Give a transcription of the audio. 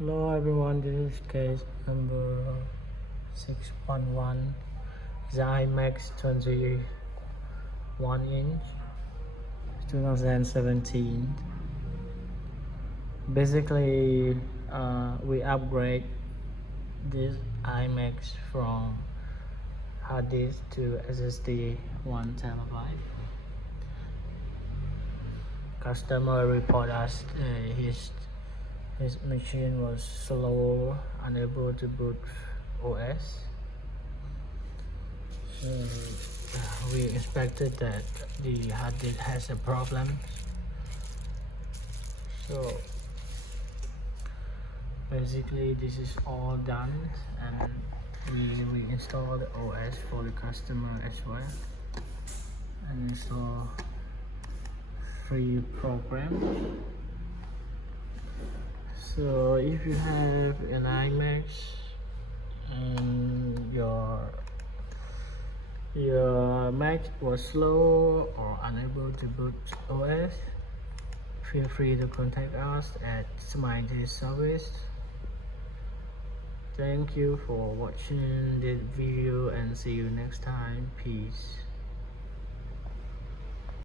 Hello everyone, this is case number 611. The iMac 21 inch 2017. Basically, we upgrade this iMac from hard disk to SSD 1 terabyte. Customer report us his machine was slow, unable to boot OS. So we expected that the hard disk has a problem. So basically this is all done, and we install the OS for the customer as well, and install free program. So if you have an iMac and your Mac was slow or unable to boot OS, feel free to contact us at Smart Service. Thank you for watching this video and see you next time. Peace.